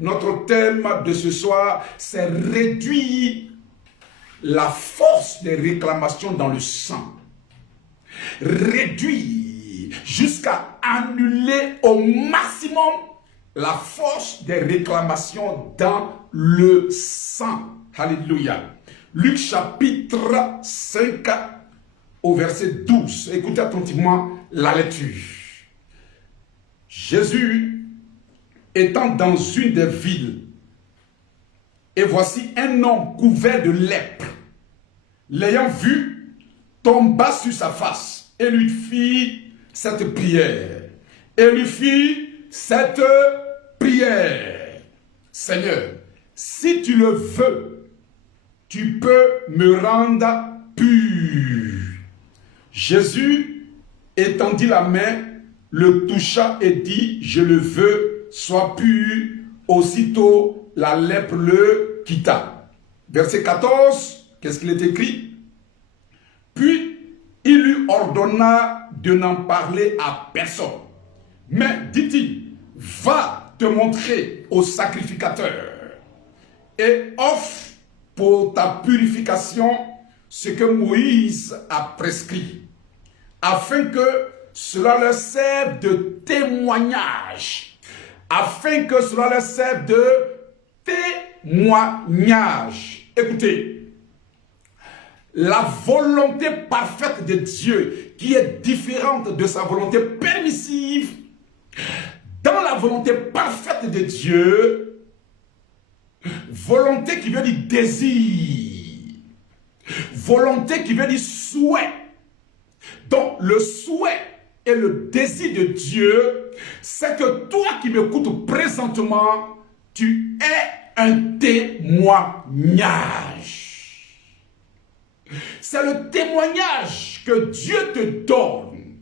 Notre thème de ce soir, c'est réduire la force des réclamations dans le sang. Réduire jusqu'à annuler au maximum la force des réclamations dans le sang. Alléluia. Luc chapitre 5 au verset 12. Écoutez attentivement la lecture. Jésus étant dans une des villes, et voici un homme couvert de lèpre, l'ayant vu, tomba sur sa face et lui fit cette prière. Seigneur, si tu le veux, tu peux me rendre pur. Jésus étendit la main, le toucha et dit, je le veux, sois pur. Aussitôt, la lèpre le quitta. Verset 14, qu'est-ce qu'il est écrit? Puis, il lui ordonna de n'en parler à personne. Mais, dit-il, va te montrer au sacrificateur et offre pour ta purification ce que Moïse a prescrit, afin que cela leur serve de témoignage. Écoutez, la volonté parfaite de Dieu, qui est différente de sa volonté permissive, dans la volonté parfaite de Dieu, volonté qui veut dire désir, volonté qui veut dire souhait. Donc le souhait et le désir de Dieu, c'est que toi qui m'écoutes présentement, tu es un témoignage. C'est le témoignage que Dieu te donne.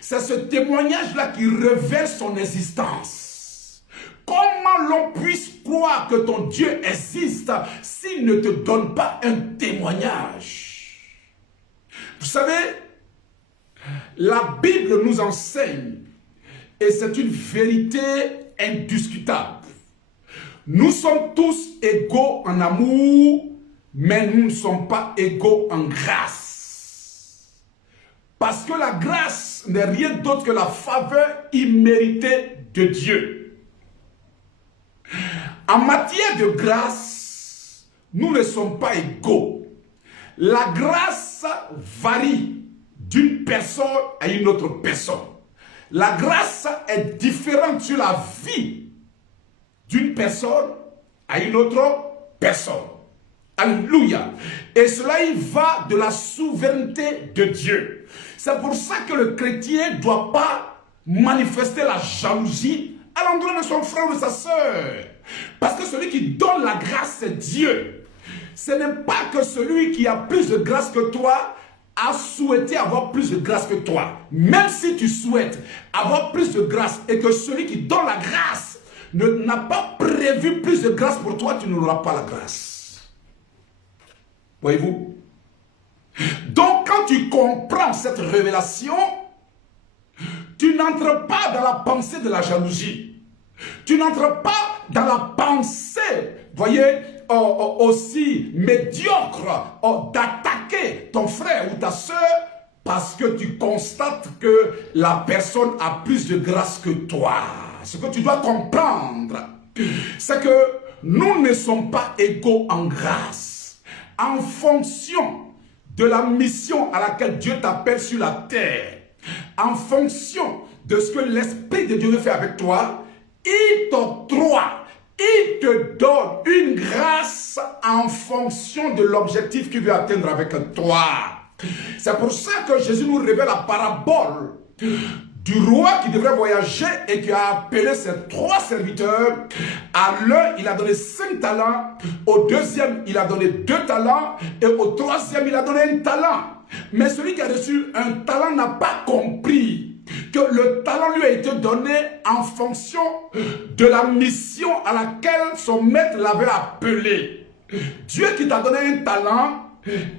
C'est ce témoignage-là qui révèle son existence. Comment l'on puisse croire que ton Dieu existe s'il ne te donne pas un témoignage? Vous savez, la Bible nous enseigne, et c'est une vérité indiscutable. Nous sommes tous égaux en amour, mais nous ne sommes pas égaux en grâce. Parce que la grâce n'est rien d'autre que la faveur imméritée de Dieu. En matière de grâce, nous ne sommes pas égaux. La grâce varie d'une personne à une autre personne. La grâce est différente sur la vie d'une personne à une autre personne. Alléluia. Et cela y va de la souveraineté de Dieu. C'est pour ça que le chrétien ne doit pas manifester la jalousie à l'endroit de son frère ou de sa sœur. Parce que celui qui donne la grâce, c'est Dieu. Ce n'est pas que celui qui a plus de grâce que toi a souhaité avoir plus de grâce que toi. Même si tu souhaites avoir plus de grâce et que celui qui donne la grâce n'a pas prévu plus de grâce pour toi, tu n'auras pas la grâce. Voyez-vous? Donc quand tu comprends cette révélation, tu n'entres pas dans la pensée de la jalousie. Tu n'entres pas dans la pensée, voyez, aussi médiocre d'attaquer ton frère ou ta soeur parce que tu constates que la personne a plus de grâce que toi. Ce que tu dois comprendre, c'est que nous ne sommes pas égaux en grâce. En fonction de la mission à laquelle Dieu t'appelle sur la terre, en fonction de ce que l'Esprit de Dieu veut faire avec toi, il t'octroie, il te donne une grâce en fonction de l'objectif qu'il veut atteindre avec toi. C'est pour ça que Jésus nous révèle la parabole du roi qui devrait voyager et qui a appelé ses 3 serviteurs. À l'un, il a donné 5 talents. Au deuxième, il a donné 2 talents. Et au troisième, il a donné 1 talent. Mais celui qui a reçu un talent n'a pas compris que le talent lui a été donné en fonction de la mission à laquelle son maître l'avait appelé. Dieu qui t'a donné un talent,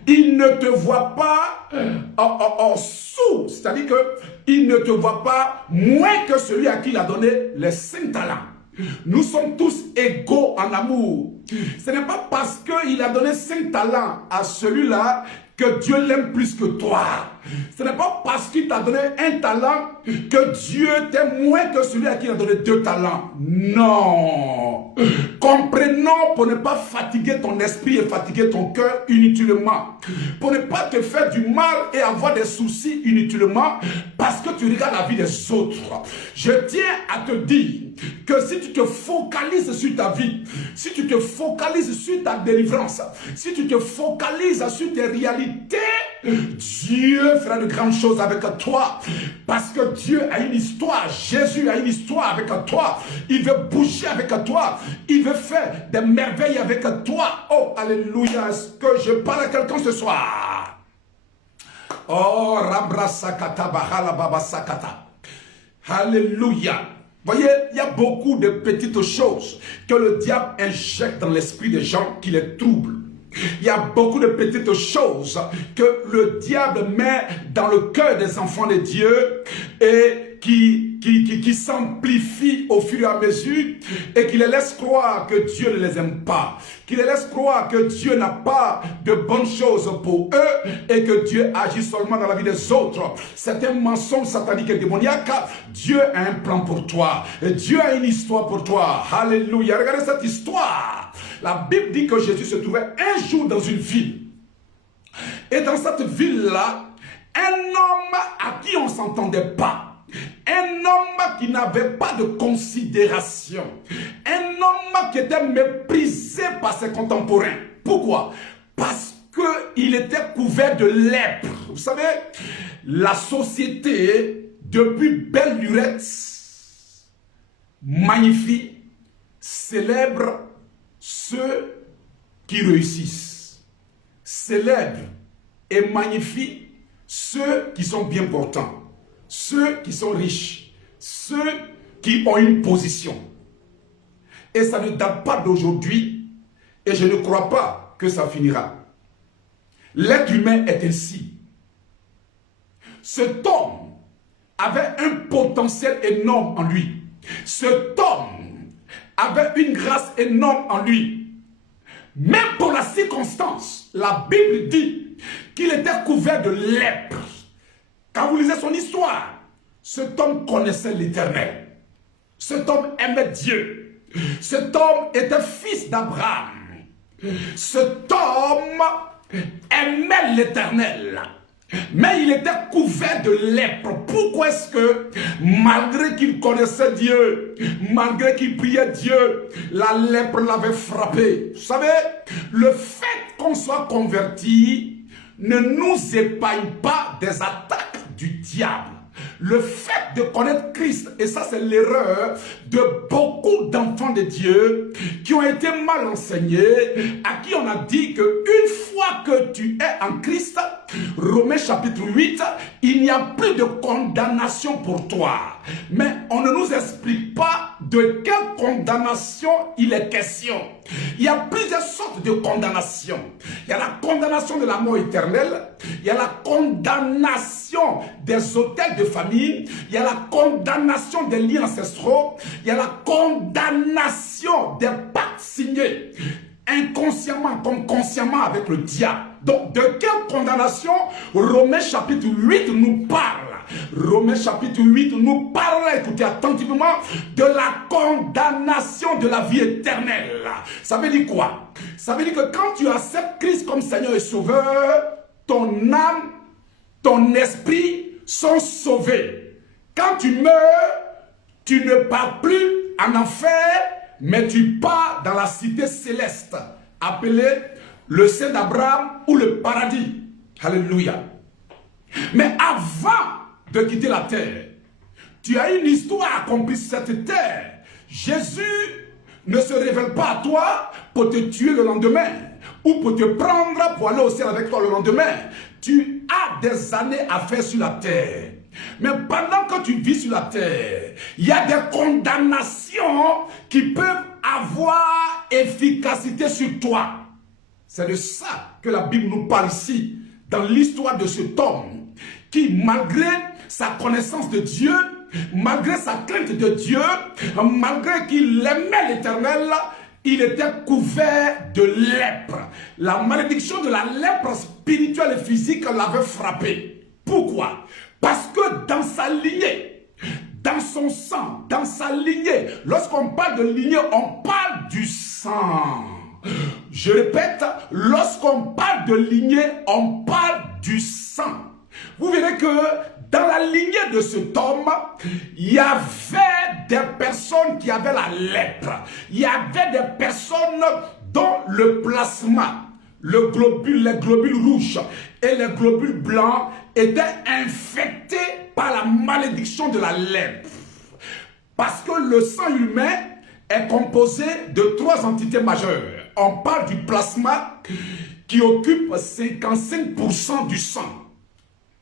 il ne te voit pas en sous, c'est-à-dire qu'il ne te voit pas moins que celui à qui il a donné les 5 talents. Nous sommes tous égaux en amour. Ce n'est pas parce qu'il a donné 5 talents à celui-là que Dieu l'aime plus que toi. Ce n'est pas parce qu'il t'a donné un talent que Dieu t'aime moins que celui à qui il a donné 2 talents. Non. Comprenons pour ne pas fatiguer ton esprit et fatiguer ton cœur inutilement. Pour ne pas te faire du mal et avoir des soucis inutilement parce que tu regardes la vie des autres. Je tiens à te dire que si tu te focalises sur ta vie, si tu te focalises sur ta délivrance, si tu te focalises sur tes réalités, Dieu fera de grandes choses avec toi. Parce que Dieu a une histoire. Jésus a une histoire avec toi. Il veut bouger avec toi. Il veut faire des merveilles avec toi. Oh, alléluia. Est-ce que je parle à quelqu'un ce soir? Oh, Rabrasakata, Bahala Baba Sakata. Alléluia. Voyez, il y a beaucoup de petites choses que le diable injecte dans l'esprit des gens qui les troublent. Il y a beaucoup de petites choses que le diable met dans le cœur des enfants de Dieu et qui s'amplifient au fur et à mesure et qui les laissent croire que Dieu ne les aime pas, qui les laissent croire que Dieu n'a pas de bonnes choses pour eux et que Dieu agit seulement dans la vie des autres. C'est un mensonge satanique et démoniaque. Dieu a un plan pour toi. Et Dieu a une histoire pour toi. Alléluia. Regardez cette histoire. La Bible dit que Jésus se trouvait un jour dans une ville. Et dans cette ville-là, un homme à qui on ne s'entendait pas. Un homme qui n'avait pas de considération. Un homme qui était méprisé par ses contemporains. Pourquoi? Parce qu'il était couvert de lèpre. Vous savez, la société, depuis belle lurette, magnifique, célèbre ceux qui réussissent. Célèbre et magnifie ceux qui sont bien portants. Ceux qui sont riches, ceux qui ont une position. Et ça ne date pas d'aujourd'hui, et je ne crois pas que ça finira. L'être humain est ainsi. Cet homme avait un potentiel énorme en lui. Cet homme avait une grâce énorme en lui. Même pour la circonstance, la Bible dit qu'il était couvert de lèpre. Quand vous lisez son histoire, cet homme connaissait l'Éternel. Cet homme aimait Dieu. Cet homme était fils d'Abraham. Cet homme aimait l'Éternel. Mais il était couvert de lèpre. Pourquoi est-ce que, malgré qu'il connaissait Dieu, malgré qu'il priait Dieu, la lèpre l'avait frappé? Vous savez, le fait qu'on soit converti ne nous épargne pas des attaques du diable. Le fait de connaître Christ, et ça c'est l'erreur de beaucoup d'enfants de Dieu qui ont été mal enseignés, à qui on a dit que une fois que tu es en Christ, Romains chapitre 8, il n'y a plus de condamnation pour toi. Mais on ne nous explique pas de quelle condamnation il est question. Il y a plusieurs sortes de condamnation. Il y a la condamnation de la mort éternelle, il y a la condamnation des autels de famille, il y a la condamnation des liens ancestraux, il y a la condamnation des pactes signés, inconsciemment comme consciemment avec le diable. Donc, de quelle condamnation Romains chapitre 8 nous parle? Romains chapitre 8 nous parle, écoutez attentivement, de la condamnation de la vie éternelle. Ça veut dire quoi? Ça veut dire que quand tu acceptes Christ comme Seigneur et Sauveur, ton âme, ton esprit sont sauvés. Quand tu meurs, tu ne pars plus en enfer, mais tu pars dans la cité céleste, appelée le sein d'Abraham ou le paradis. Alléluia. Mais avant de quitter la terre, tu as une histoire à accomplir sur cette terre. Jésus ne se révèle pas à toi pour te tuer le lendemain ou pour te prendre pour aller au ciel avec toi le lendemain. Tu as des années à faire sur la terre. Mais pendant que tu vis sur la terre, il y a des condamnations qui peuvent avoir efficacité sur toi. C'est de ça que la Bible nous parle ici, dans l'histoire de cet homme qui, malgré sa connaissance de Dieu, malgré sa crainte de Dieu, malgré qu'il aimait l'Éternel, il était couvert de lèpre. La malédiction de la lèpre spirituelle et physique l'avait frappé. Pourquoi? Parce que dans sa lignée, dans son sang, dans sa lignée, lorsqu'on parle de lignée, on parle du sang. Je répète, lorsqu'on parle de lignée, on parle du sang. Vous verrez que dans la lignée de cet homme, il y avait des personnes qui avaient la lèpre. Il y avait des personnes dont le plasma, les globules rouges et les globules blancs étaient infectés par la malédiction de la lèpre. Parce que le sang humain est composé de 3 entités majeures. On parle du plasma qui occupe 55% du sang.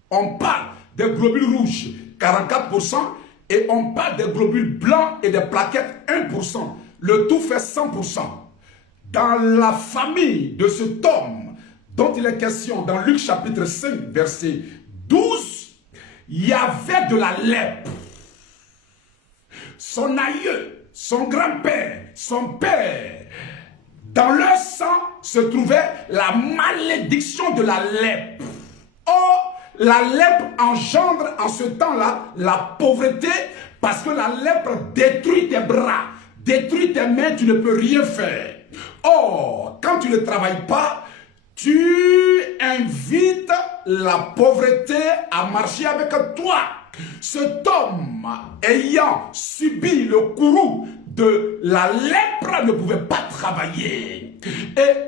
On parle des globules rouges, 44%, et on parle des globules blancs et des plaquettes, 1%. Le tout fait 100%. Dans la famille de cet homme dont il est question dans Luc chapitre 5, verset 12, il y avait de la lèpre. Son aïeux, son grand-père, son père, dans leur sang se trouvait la malédiction de la lèpre. Or, la lèpre engendre en ce temps-là la pauvreté parce que la lèpre détruit tes bras, détruit tes mains, tu ne peux rien faire. Or, quand tu ne travailles pas, tu invites la pauvreté à marcher avec toi. Cet homme ayant subi le courroux de la lèpre ne pouvait pas travailler.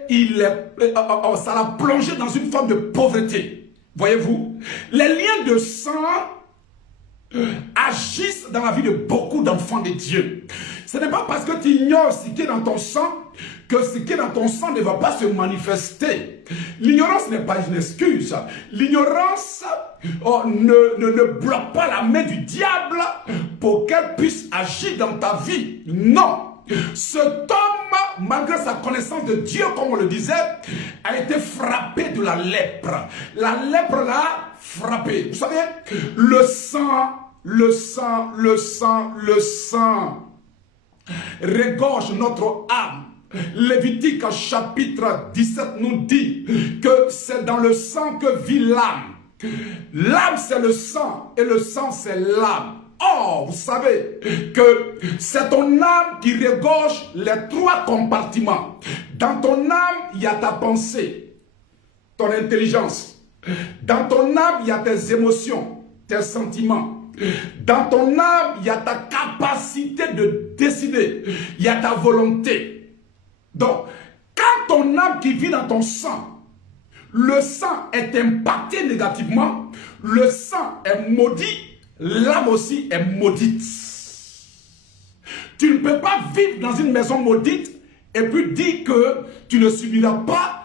Et ça l'a plongé dans une forme de pauvreté. Voyez-vous, les liens de sang agissent dans la vie de beaucoup d'enfants de Dieu. Ce n'est pas parce que tu ignores ce qui est dans ton sang que ce qui est dans ton sang ne va pas se manifester. L'ignorance n'est pas une excuse. L'ignorance ne bloque pas la main du diable pour qu'elle puisse agir dans ta vie. Non. Cet homme, malgré sa connaissance de Dieu, comme on le disait, a été frappé de la lèpre. La lèpre l'a frappé. Vous savez, le sang regorge notre âme. Lévitique chapitre 17 nous dit que c'est dans le sang que vit l'âme. L'âme c'est le sang et le sang c'est l'âme. Or, vous savez que c'est ton âme qui regorge les 3 compartiments. Dans ton âme, il y a ta pensée, ton intelligence. Dans ton âme, il y a tes émotions, tes sentiments. Dans ton âme, il y a ta capacité de décider. Il y a ta volonté. Donc, quand ton âme qui vit dans ton sang, le sang est impacté négativement, le sang est maudit, l'âme aussi est maudite. Tu ne peux pas vivre dans une maison maudite et puis dire que tu ne subiras pas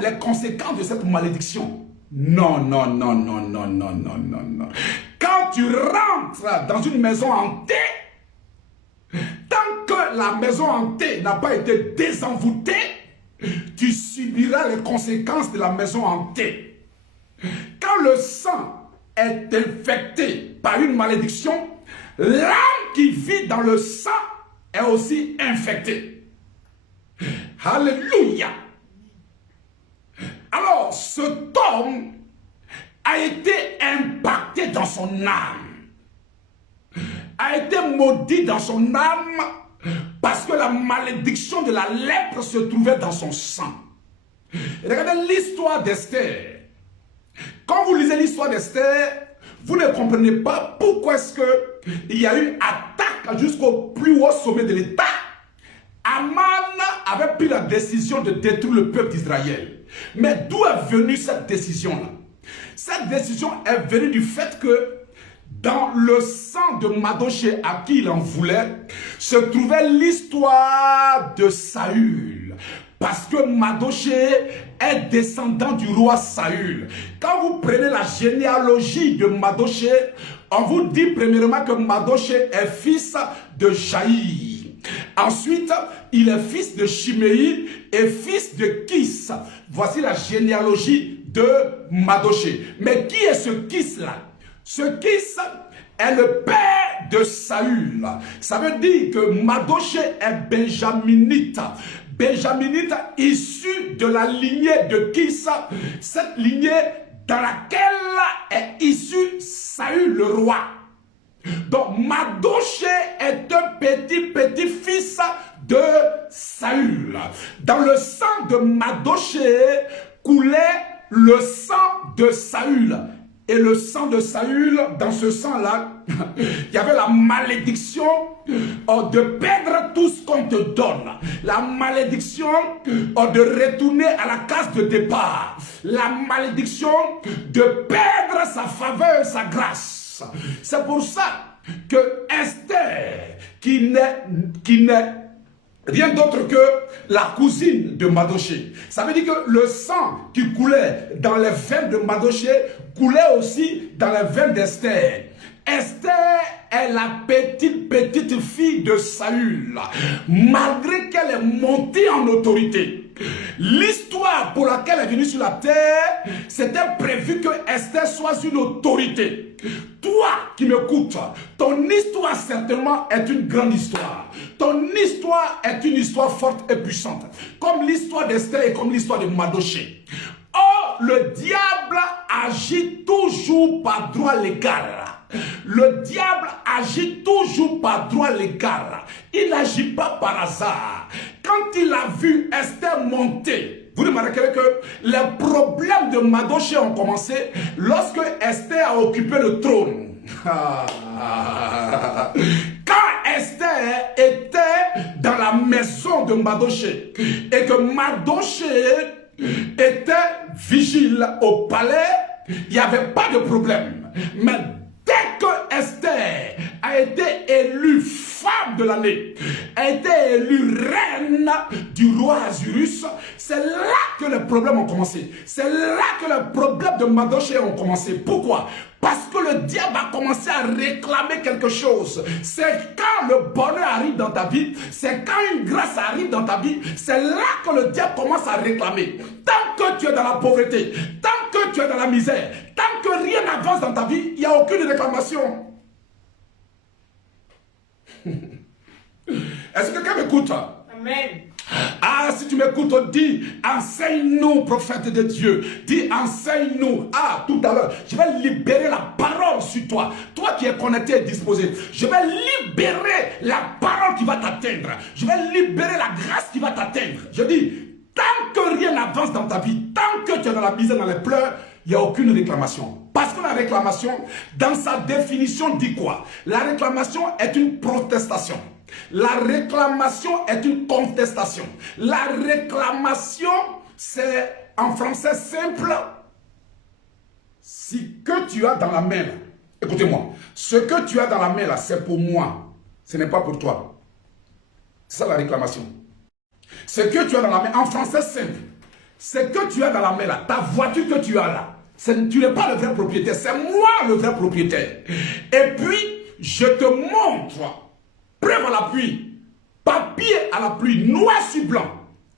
les conséquences de cette malédiction. Non, non, non, non, non, non, non, non, non. Quand tu rentres dans une maison hantée, tant que la maison hantée n'a pas été désenvoûtée, tu subiras les conséquences de la maison hantée. Quand le sang est infecté par une malédiction, l'âme qui vit dans le sang est aussi infectée. Alléluia. Alors, cet homme a été impacté dans son âme, a été maudit dans son âme parce que la malédiction de la lèpre se trouvait dans son sang. Et regardez l'histoire d'Esther. Quand vous lisez l'histoire d'Esther, vous ne comprenez pas pourquoi est-ce qu'il y a eu attaque jusqu'au plus haut sommet de l'État. Aman avait pris la décision de détruire le peuple d'Israël. Mais d'où est venue cette décision-là? Cette décision est venue du fait que dans le sang de Madoché à qui il en voulait, se trouvait l'histoire de Saül. Parce que Madoché est descendant du roi Saül. Quand vous prenez la généalogie de Madoché, on vous dit premièrement que Madoché est fils de Jaïr. Ensuite, il est fils de Chiméi et fils de Kis. Voici la généalogie de Madoché. Mais qui est ce Kis-là? Ce Kis est le père de Saül. Ça veut dire que Madoché est benjaminite. Benjaminite issu de la lignée de Kis. Cette lignée dans laquelle est issu Saül le roi. Donc Madoché est un petit-fils de Saül. Dans le sang de Madoché coulait le sang de Saül. Et le sang de Saül, dans ce sang-là, il y avait la malédiction de perdre tout ce qu'on te donne. La malédiction de retourner à la case de départ. La malédiction de perdre sa faveur, sa grâce. C'est pour ça que Esther, qui n'est rien d'autre que la cousine de Madoché. Ça veut dire que le sang qui coulait dans les veines de Madoché coulait aussi dans les veines d'Esther. Esther est la petite fille de Saül, malgré qu'elle est montée en autorité. L'histoire pour laquelle elle est venue sur la terre, c'était prévu que Esther soit une autorité. Toi qui m'écoutes, ton histoire certainement est une grande histoire. Ton histoire est une histoire forte et puissante, comme l'histoire d'Esther et comme l'histoire de Madoché. Or, le diable agit toujours par droit légal. Le diable agit toujours par droit légal. Il n'agit pas par hasard. Quand il a vu Esther monter, vous remarquerez que les problèmes de Madoché ont commencé lorsque Esther a occupé le trône. Quand Esther était dans la maison de Madoché et que Madoché était vigile au palais, il n'y avait pas de problème. Mais dès que Esther a été élue femme de l'année, a été élue reine du roi Azurus, c'est là que les problèmes ont commencé. C'est là que les problèmes de Madoché ont commencé. Pourquoi? Parce que le diable a commencé à réclamer quelque chose. C'est quand le bonheur arrive dans ta vie, c'est quand une grâce arrive dans ta vie, c'est là que le diable commence à réclamer. Tant que tu es dans la pauvreté, tant que tu es dans la misère, tant que rien n'avance dans ta vie, il n'y a aucune réclamation. Est-ce que quelqu'un m'écoute? Amen. Ah, si tu m'écoutes, dis, enseigne-nous, prophète de Dieu. Dis, enseigne-nous. Ah, tout à l'heure, je vais libérer la parole sur toi. Toi qui es connecté et disposé, je vais libérer la parole qui va t'atteindre. Je vais libérer la grâce qui va t'atteindre. Je dis, tant que rien n'avance dans ta vie, tant que tu es dans la misère, dans les pleurs, il n'y a aucune réclamation. Parce que la réclamation, dans sa définition, dit quoi? La réclamation est une protestation. La réclamation est une contestation. La réclamation, c'est en français simple. Ce que tu as dans la main, écoutez-moi, ce que tu as dans la main là, c'est pour moi. Ce n'est pas pour toi. C'est ça la réclamation. Ce que tu as dans la main, en français simple, ce que tu as dans la main là, ta voiture que tu as là, tu n'es pas le vrai propriétaire, c'est moi le vrai propriétaire. Et puis, je te montre, preuve à l'appui, papier à la pluie, noir sur blanc,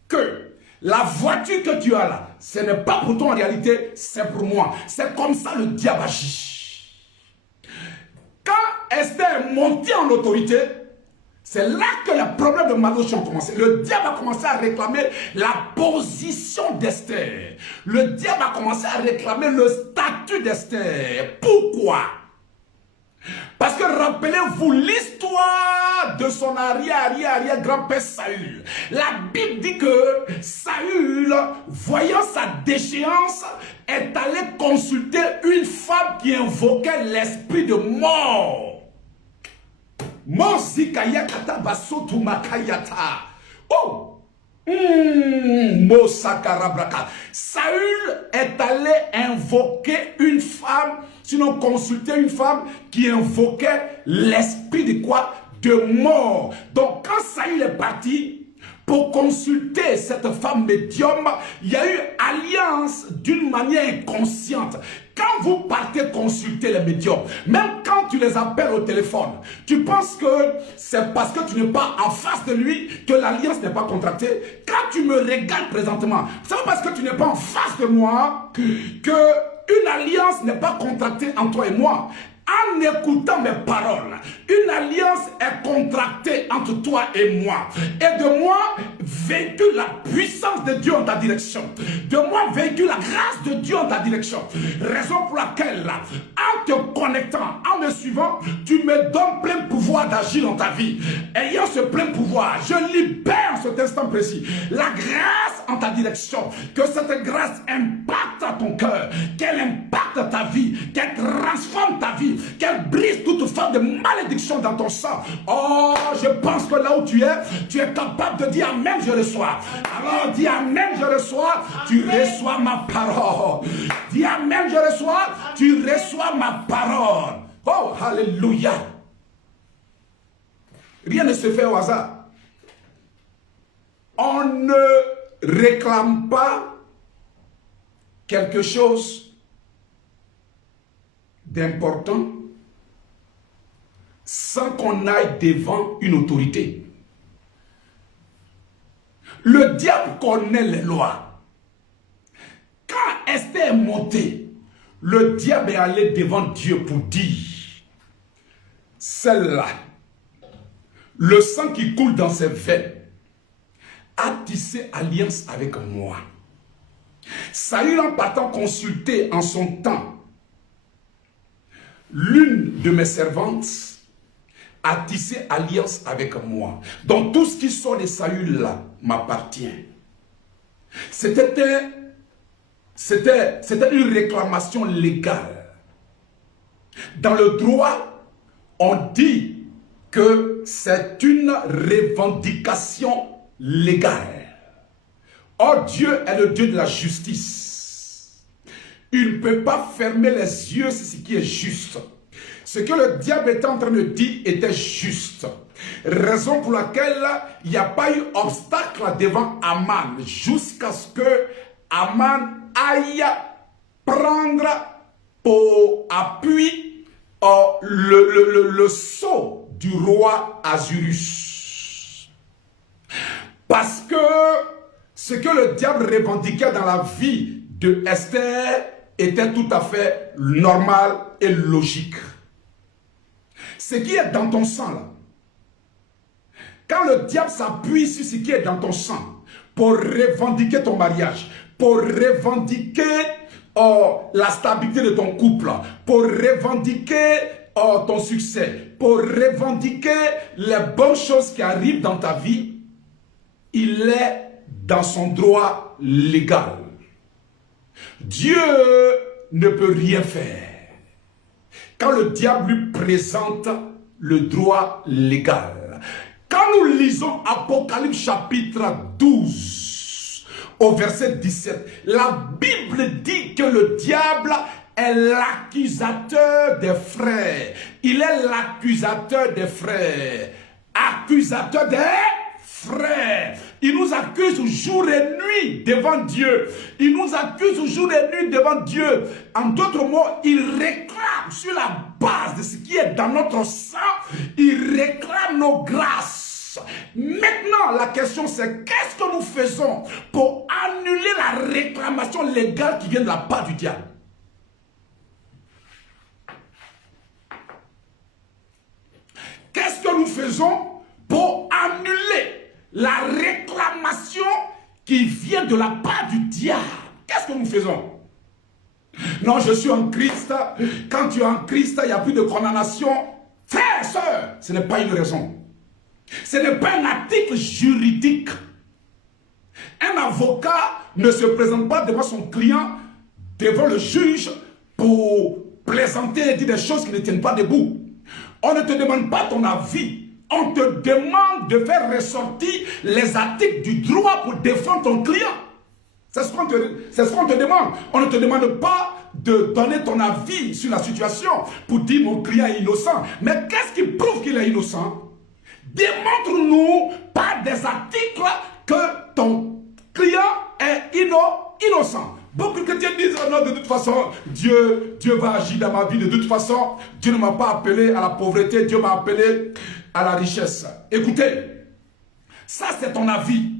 que la voiture que tu as là, ce n'est pas pour toi en réalité, c'est pour moi. C'est comme ça le diable agit. Quand Esther est montée en autorité, c'est là que les problèmes de Madoché ont commencé. Le diable a commencé à réclamer la position d'Esther. Le diable a commencé à réclamer le statut d'Esther. Pourquoi? Parce que rappelez-vous l'histoire de son arrière-grand-père Saül. La Bible dit que Saül, voyant sa déchéance, est allé consulter une femme qui invoquait l'esprit de mort. Oh! Saül est allé invoquer une femme, sinon consulter une femme qui invoquait l'esprit de quoi? De mort. Donc quand Saül est parti pour consulter cette femme médium, il y a eu alliance d'une manière inconsciente. Quand vous partez consulter les médiums, même quand tu les appelles au téléphone, tu penses que c'est parce que tu n'es pas en face de lui que l'alliance n'est pas contractée. Quand tu me regardes présentement, c'est pas parce que tu n'es pas en face de moi que une alliance n'est pas contractée entre toi et moi. en écoutant mes paroles, une alliance est contractée entre toi et moi. Et de moi véhicule la puissance de Dieu en ta direction. De moi véhicule la grâce de Dieu en ta direction. Raison pour laquelle, en te connectant, en me suivant, tu me donnes plein pouvoir d'agir dans ta vie. Ayant ce plein pouvoir, je libère en cet instant précis la grâce en ta direction. Que cette grâce impacte ton cœur, qu'elle impacte ta vie, qu'elle transforme ta vie, qu'elle brise toute forme de malédiction dans ton sang. Oh, je pense que là où tu es capable de dire Amen, je reçois. Alors dis Amen, je reçois, tu reçois ma parole. Dis Amen, je reçois, tu reçois ma parole. Oh, alléluia. Rien ne se fait au hasard. On ne réclame pas quelque chose d'important sans qu'on aille devant une autorité. Le diable connaît les lois. Quand Esther est montée, le diable est allé devant Dieu pour dire, celle-là, le sang qui coule dans ses veines, a tissé alliance avec moi. Saül, en partant consulter en son temps l'une de mes servantes, a tissé alliance avec moi. Donc tout ce qui sort de Saül là m'appartient. C'était une réclamation légale. Dans le droit, on dit que c'est une revendication légale. Or, Dieu est le Dieu de la justice. Il ne peut pas fermer les yeux sur ce qui est juste. Ce que le diable était en train de dire était juste. Raison pour laquelle il n'y a pas eu obstacle devant Aman jusqu'à ce que Aman aille prendre pour appui le sceau du roi Assuérus. Parce que ce que le diable revendiquait dans la vie de Esther était tout à fait normal et logique. Ce qui est dans ton sang là, quand le diable s'appuie sur ce qui est dans ton sang pour revendiquer ton mariage, pour revendiquer la stabilité de ton couple, pour revendiquer ton succès, pour revendiquer les bonnes choses qui arrivent dans ta vie, il est dans son droit légal. Dieu ne peut rien faire quand le diable lui présente le droit légal. Quand nous lisons Apocalypse chapitre 12 au verset 17, la Bible dit que le diable est l'accusateur des frères. Il est l'accusateur des frères. Accusateur des frères. Il nous accuse jour et nuit devant Dieu. Il nous accuse jour et nuit devant Dieu. En d'autres mots, il réclame sur la base de ce qui est dans notre sang, il réclame nos grâces. Maintenant, la question c'est qu'est-ce que nous faisons pour annuler la réclamation légale qui vient de la part du diable? Qu'est-ce que nous faisons pour annuler la réclamation qui vient de la part du diable? Qu'est-ce que nous faisons? Non, je suis en Christ. Quand tu es en Christ, il n'y a plus de condamnation. Frère, sœur, ce n'est pas une raison. Ce n'est pas un article juridique. Un avocat ne se présente pas devant son client, devant le juge, pour plaisanter et dire des choses qui ne tiennent pas debout. On ne te demande pas ton avis. On te demande de faire ressortir les articles du droit pour défendre ton client. C'est ce qu'on te demande. On ne te demande pas de donner ton avis sur la situation pour dire mon client est innocent. Mais qu'est-ce qui prouve qu'il est innocent? Démontre-nous par des articles que ton client est innocent. Beaucoup de chrétiens disent, oh non, de toute façon, Dieu va agir dans ma vie. De toute façon, Dieu ne m'a pas appelé à la pauvreté, Dieu m'a appelé à la richesse. Écoutez, ça c'est ton avis.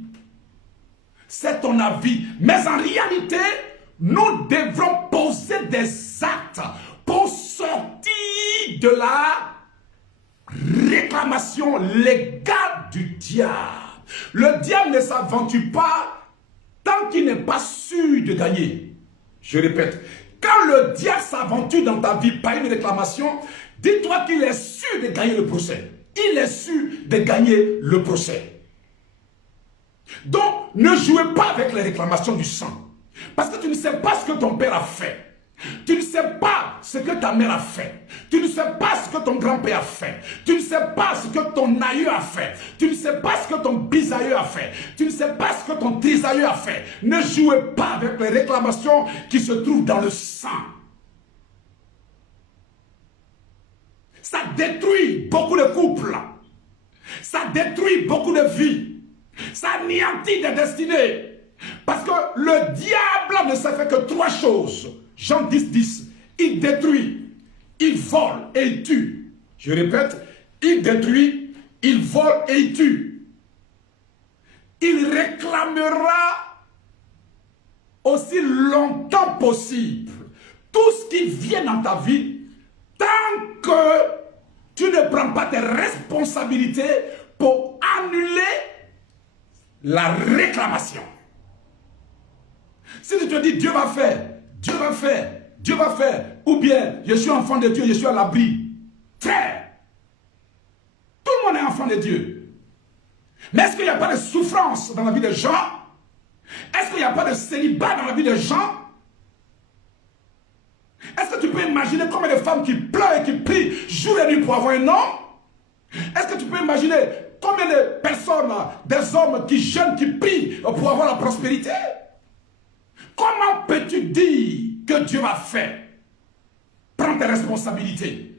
C'est ton avis. Mais en réalité, nous devrons poser des actes pour sortir de la réclamation légale du diable. Le diable ne s'aventure pas tant qu'il n'est pas sûr de gagner. Je répète, quand le diable s'aventure dans ta vie par une réclamation, dis-toi qu'il est sûr de gagner le procès. Il est sûr de gagner le procès. Donc, ne jouez pas avec les réclamations du sang. Parce que tu ne sais pas ce que ton père a fait. Tu ne sais pas ce que ta mère a fait. Tu ne sais pas ce que ton grand-père a fait. Tu ne sais pas ce que ton aïeux a fait. Tu ne sais pas ce que ton bisaïeux a fait. Tu ne sais pas ce que ton trisaïeux a fait. Ne jouez pas avec les réclamations qui se trouvent dans le sang. Ça détruit beaucoup de couples. Ça détruit beaucoup de vies. Ça anéantit des destinées. Parce que le diable ne sait faire que trois choses. Jean 10, 10. Il détruit, il vole et il tue. Je répète, il détruit, il vole et il tue. Il réclamera aussi longtemps possible tout ce qui vient dans ta vie tant que tu ne prends pas tes responsabilités pour annuler la réclamation. Si tu te dis Dieu va faire, Dieu va faire, Dieu va faire, ou bien je suis enfant de Dieu, je suis à l'abri. Frère, tout le monde est enfant de Dieu. Mais est-ce qu'il n'y a pas de souffrance dans la vie des gens? Est-ce qu'il n'y a pas de célibat dans la vie des gens? Est-ce que tu peux imaginer combien de femmes qui pleurent et qui prient jour et nuit pour avoir un homme? Est-ce que tu peux imaginer combien de personnes, des hommes qui jeûnent, qui prient pour avoir la prospérité? Comment peux-tu dire que Dieu va faire? Prends tes responsabilités.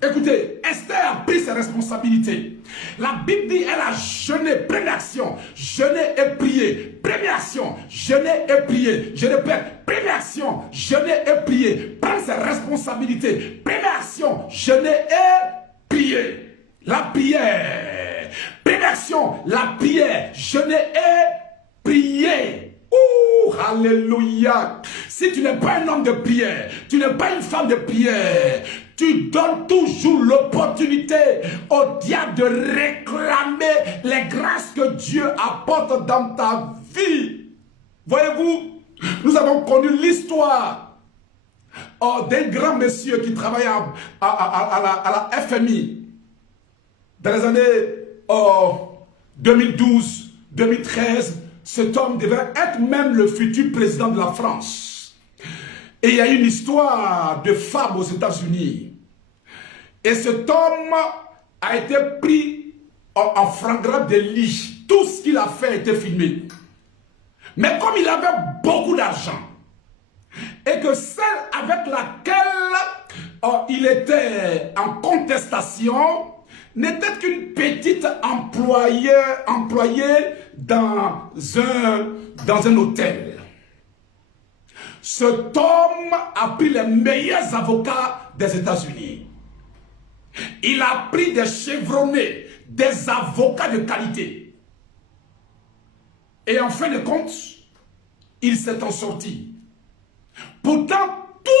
Écoutez, Esther a pris ses responsabilités. La Bible dit elle a jeûné. Première action, jeûner et prier. Première action, jeûner et prier. Je répète, première action, jeûner et prier. Prends ses responsabilités. Première action, jeûner et prier. La prière. Première action, la prière. Jeûner et prier. Ouh, alléluia. Si tu n'es pas un homme de prière, tu n'es pas une femme de prière, tu donnes toujours l'opportunité au diable de réclamer les grâces que Dieu apporte dans ta vie. Voyez-vous, nous avons connu l'histoire d'un grand monsieur qui travaillait à la FMI dans les années 2012, 2013. Cet homme devait être même le futur président de la France. Et il y a une histoire de femme aux États-Unis. Et cet homme a été pris en flagrant délit. Tout ce qu'il a fait a été filmé. Mais comme il avait beaucoup d'argent, et que celle avec laquelle il était en contestation n'était qu'une petite employée dans un hôtel. Cet homme a pris les meilleurs avocats des États-Unis. Il a pris des chevronnés, des avocats de qualité. Et en fin de compte, il s'est en sorti. Pourtant, tout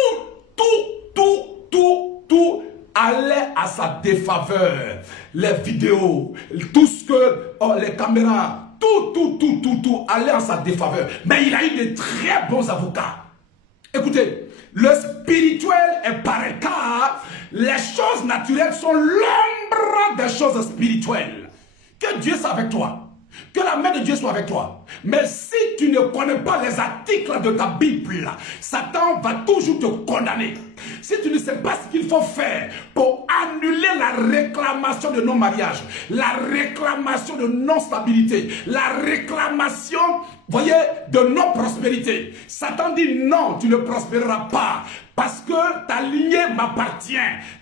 allait à sa défaveur. Les vidéos, tout ce que, les caméras, tout allait à sa défaveur. Mais il a eu de très bons avocats. Écoutez, le spirituel est pareil, car les choses naturelles sont l'ombre des choses spirituelles. Que Dieu soit avec toi. Que la main de Dieu soit avec toi. Mais si tu ne connais pas les articles de ta Bible, Satan va toujours te condamner. Si tu ne sais pas ce qu'il faut faire pour annuler la réclamation de non-mariage, la réclamation de non-stabilité, la réclamation, voyez, de non-prospérité, Satan dit non, tu ne prospéreras pas. Parce que ta lignée m'appartient.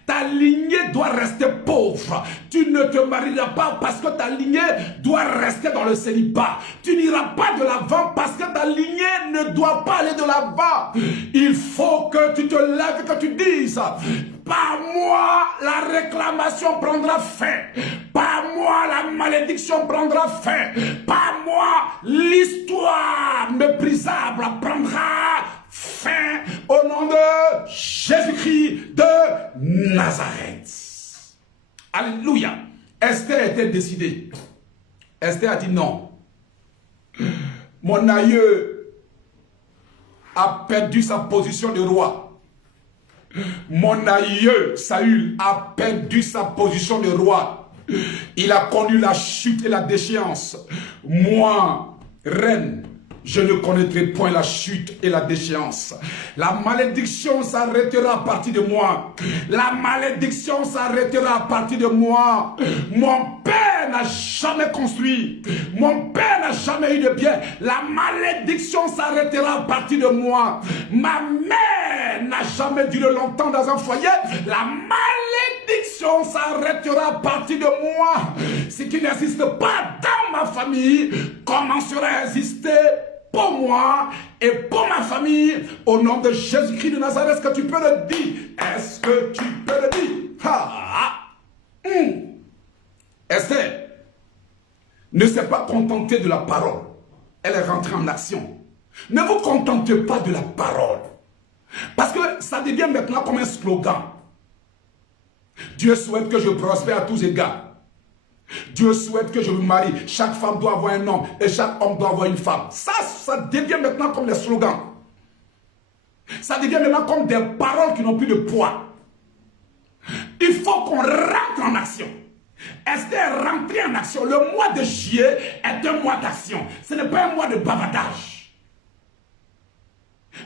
Ta lignée doit rester pauvre. Tu ne te marieras pas parce que ta lignée doit rester dans le célibat. Tu n'iras pas de l'avant parce que ta lignée ne doit pas aller de l'avant. Il faut que tu te lèves et que tu dises: par moi, la réclamation prendra fin. Par moi, la malédiction prendra fin. Par moi, l'histoire méprisable prendra fin au nom de Jésus-Christ de Nazareth. décidé. Esther a dit non. Mon aïeux a perdu sa position de roi. Mon aïeux, Saül, a perdu sa position de roi. Il a connu la chute et la déchéance. Moi, reine, je ne connaîtrai point la chute et la déchéance. La malédiction s'arrêtera à partir de moi. La malédiction s'arrêtera à partir de moi. Mon père n'a jamais construit. Mon père n'a jamais eu de bien. La malédiction s'arrêtera à partir de moi. Ma mère n'a jamais duré longtemps dans un foyer. La malédiction s'arrêtera à partir de moi. Ce qui n'existe pas dans ma famille commencera à exister pour moi et pour ma famille, au nom de Jésus-Christ de Nazareth. Est-ce que tu peux le dire? Est-ce que tu peux le dire? Esther ne s'est pas contentée de la parole. Elle est rentrée en action. Ne vous contentez pas de la parole. Parce que ça devient maintenant comme un slogan. Dieu souhaite que je prospère à tous égards. Dieu souhaite que je me marie. Chaque femme doit avoir un homme et chaque homme doit avoir une femme. Ça devient maintenant comme des slogans. Ça devient maintenant comme des paroles qui n'ont plus de poids. Il faut qu'on rentre en action. Esther est rentrée en action. Le mois de juillet est un mois d'action. Ce n'est pas un mois de bavardage.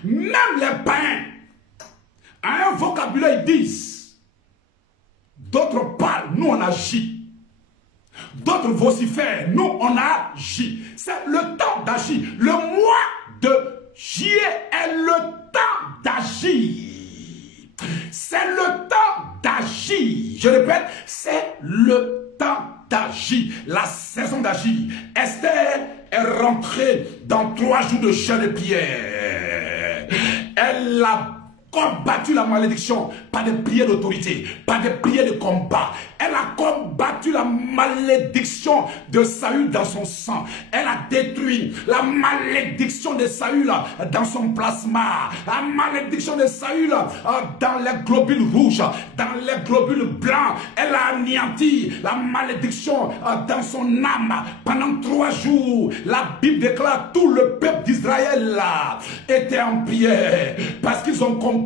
Même les païens, à un vocabulaire, ils disent. D'autres parlent, nous on agit. D'autres vocifèrent, nous on agit. C'est le temps d'agir. Le mois de juillet est le temps d'agir. C'est le temps d'agir. Je répète, c'est le temps d'agir. La saison d'agir. Esther est rentrée dans 3 jours de jeûne et prière. Elle a combattu la malédiction par des prières d'autorité, par des prières de combat. Elle a combattu la malédiction de Saül dans son sang. Elle a détruit la malédiction de Saül dans son plasma. La malédiction de Saül dans les globules rouges, dans les globules blancs. Elle a anéanti la malédiction dans son âme pendant 3 jours. La Bible déclare tout le peuple d'Israël était en prière parce qu'ils ont compris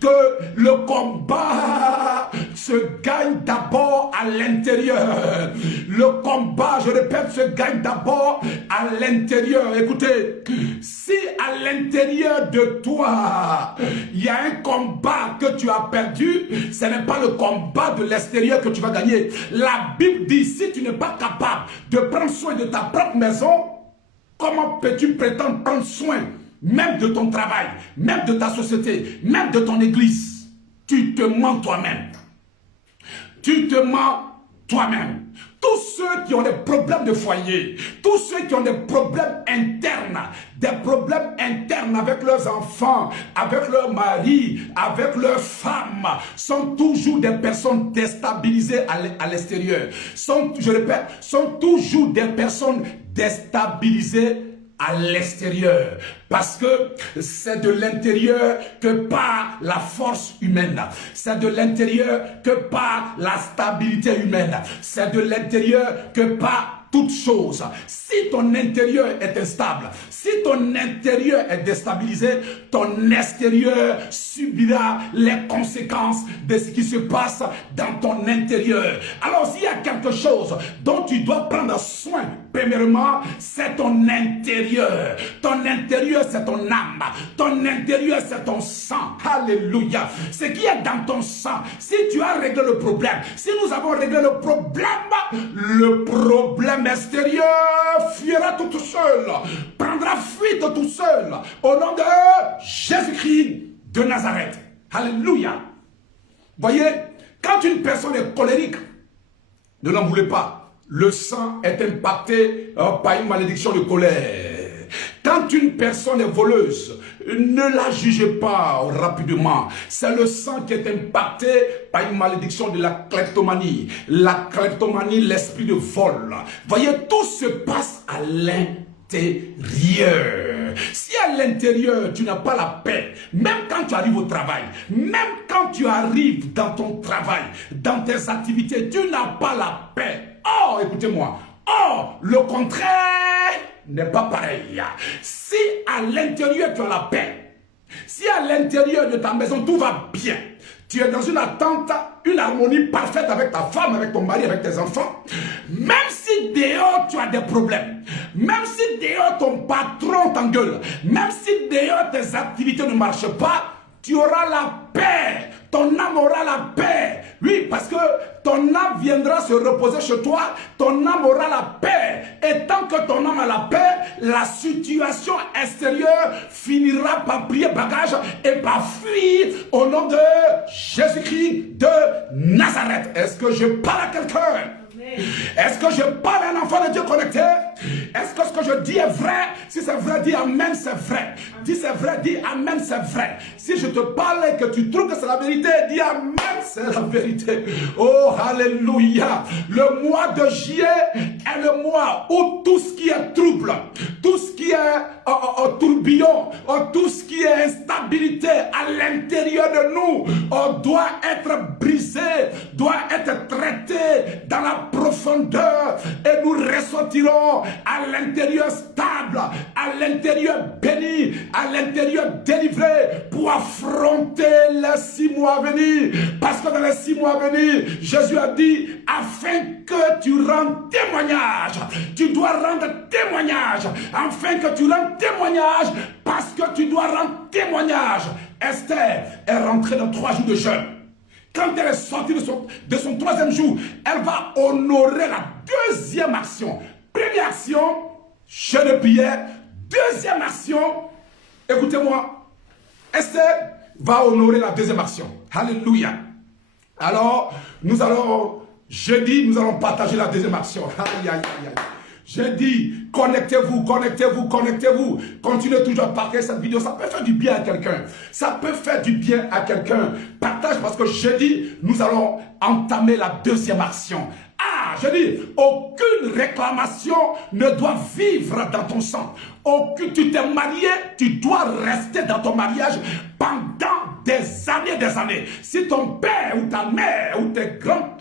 que le combat se gagne d'abord à l'intérieur. Le combat, je répète, se gagne d'abord à l'intérieur. Écoutez, si à l'intérieur de toi, il y a un combat que tu as perdu, ce n'est pas le combat de l'extérieur que tu vas gagner. La Bible dit, si tu n'es pas capable de prendre soin de ta propre maison, comment peux-tu prétendre prendre soin même de ton travail, même de ta société, même de ton église? Tu te mens toi-même. Tu te mens toi-même. Tous ceux qui ont des problèmes de foyer, tous ceux qui ont des problèmes internes avec leurs enfants, avec leurs maris, avec leurs femmes, sont toujours des personnes déstabilisées à l'extérieur. Je répète, sont toujours des personnes déstabilisées à l'extérieur, parce que c'est de l'intérieur que part la force humaine, c'est de l'intérieur que part la stabilité humaine, c'est de l'intérieur que part toute chose. Si ton intérieur est instable, si ton intérieur est déstabilisé, ton extérieur subira les conséquences de ce qui se passe dans ton intérieur. Alors s'il y a quelque chose dont tu dois prendre soin, premièrement, c'est ton intérieur. Ton intérieur, c'est ton âme. Ton intérieur, c'est ton sang. Alléluia. Ce qui est dans ton sang, si tu as réglé le problème, si nous avons réglé le problème extérieur fuira tout seul, prendra fuite tout seul, au nom de Jésus-Christ de Nazareth. Alléluia. Voyez, quand une personne est colérique, ne l'en voulez pas. Le sang est impacté par une malédiction de colère. Quand une personne est voleuse, ne la jugez pas rapidement. C'est le sang qui est impacté par une malédiction de la kleptomanie. La kleptomanie, l'esprit de vol. Voyez, tout se passe à l'intérieur. Si à l'intérieur, tu n'as pas la paix, même quand tu arrives au travail, même quand tu arrives dans ton travail, dans tes activités, tu n'as pas la paix. Oh, écoutez-moi. Oh, le contraire n'est pas pareil. Si à l'intérieur, tu as la paix, si à l'intérieur de ta maison, tout va bien, tu es dans une attente, une harmonie parfaite avec ta femme, avec ton mari, avec tes enfants. Même si dehors tu as des problèmes, même si dehors ton patron t'engueule, même si dehors tes activités ne marchent pas, tu auras la paix. Ton âme aura la paix. Oui, parce que ton âme viendra se reposer chez toi. Ton âme aura la paix. Et tant que ton âme a la paix, la situation extérieure finira par plier bagage et par fuir au nom de Jésus-Christ de Nazareth. Est-ce que je parle à quelqu'un? Est-ce que je parle à un enfant de Dieu connecté? Est-ce que ce que je dis est vrai? Si c'est vrai, dis Amen, c'est vrai. Dis c'est vrai, dis Amen, c'est vrai. Si je te parle et que tu trouves que c'est la vérité, dis Amen, c'est la vérité. Oh, Alléluia. Le mois de juillet est le mois où tout ce qui est trouble, tout ce qui est tourbillon, tout ce qui est instabilité à l'intérieur de nous, doit être brisé, doit être traité dans la profondeur et nous ressortirons à l'intérieur stable, à l'intérieur béni, à l'intérieur délivré pour affronter les 6 mois à venir. Parce que dans les 6 mois à venir, Jésus a dit, afin que tu rendes témoignage, tu dois rendre témoignage, afin que tu rendes témoignage, parce que tu dois rendre témoignage. Esther est rentrée dans 3 jours de jeûne. Quand elle est sortie de son 3e jour, elle va honorer la 2e action. Première action, jeûne de prière. 2e action, écoutez-moi, Esther va honorer la 2e action. Alléluia. Alors, jeudi, nous allons partager la 2e action. Aïe, aïe, aïe, aïe. J'ai dit, connectez-vous, connectez-vous, connectez-vous. Continuez toujours à partager cette vidéo. Ça peut faire du bien à quelqu'un. Ça peut faire du bien à quelqu'un. Partage parce que jeudi, nous allons entamer la 2e action. Ah, je dis, aucune réclamation ne doit vivre dans ton sang. Tu t'es marié, tu dois rester dans ton mariage pendant des années. Si ton père ou ta mère ou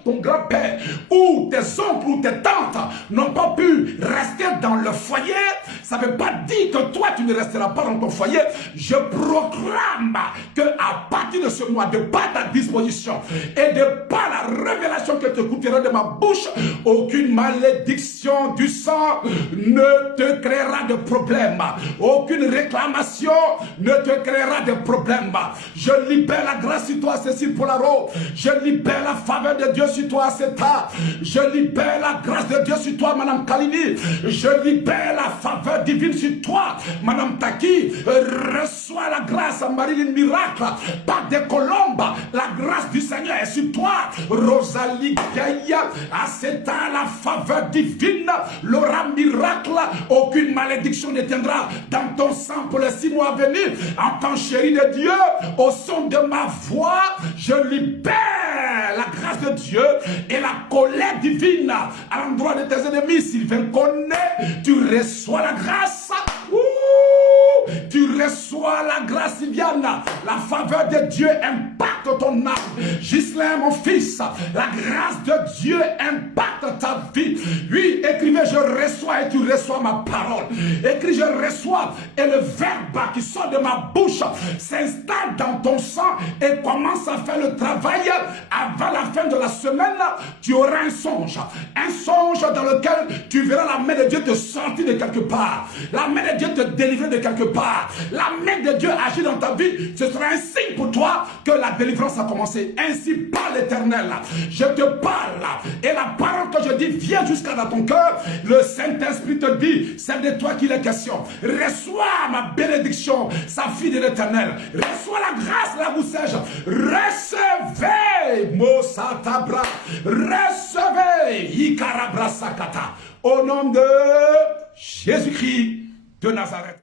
ton grand-père ou tes oncles ou tes tantes n'ont pas pu rester dans le foyer, ça ne veut pas dire que toi tu ne resteras pas dans ton foyer. Je proclame que à partir de ce mois, de par ta disposition et de par la révélation que te coûtera de ma bouche, aucune malédiction du sang ne te créera de problème. Aucune réclamation ne te créera de problème. Je libère la grâce sur toi, Cécile Polaro. Je libère la faveur de Dieu sur toi, Seta. Je libère la grâce de Dieu sur toi, Madame Kalini. Je libère la faveur divine sur toi, Madame Taki. Reçois la grâce, Marilyn Miracle. Par des colombes, la grâce du Seigneur est sur toi. Rosalie Gaïa, Aseta, la faveur divine, l'aura miracle. Aucune malédiction ne tiendra dans ton sang pour les 6 mois à venir. En tant chéri de Dieu, au son de ma voix, je libère la grâce de Dieu et la colère divine à l'endroit de tes ennemis. Sylvain connaît, tu reçois la grâce. Tu reçois la grâce, Sylviane. La faveur de Dieu impacte ton âme. Ghislain, mon fils, la grâce de Dieu impacte ta vie. Oui, écrivez, je reçois et tu reçois ma parole. Écris, je reçois et le verbe qui sort de ma bouche s'installe dans ton sang et commence à faire le travail. Avant la fin de la semaine, tu auras un songe dans lequel tu verras la main de Dieu te sortir de quelque part. La main de Dieu te délivrer de quelque part. La main de Dieu agit dans ta vie. Ce sera un signe pour toi que la délivrance a commencé. Ainsi parle l'Éternel. Je te parle et la parole que je dis vient jusqu'à dans ton cœur. Le Saint-Esprit te dit, c'est de toi qu'il est question. Reçois ma bénédiction, sa fille de l'Éternel. Reçois la grâce, la boussège. Recevez, Mosatabra. Recevez, Ikarabra Sakata. Au nom de Jésus-Christ de Nazareth.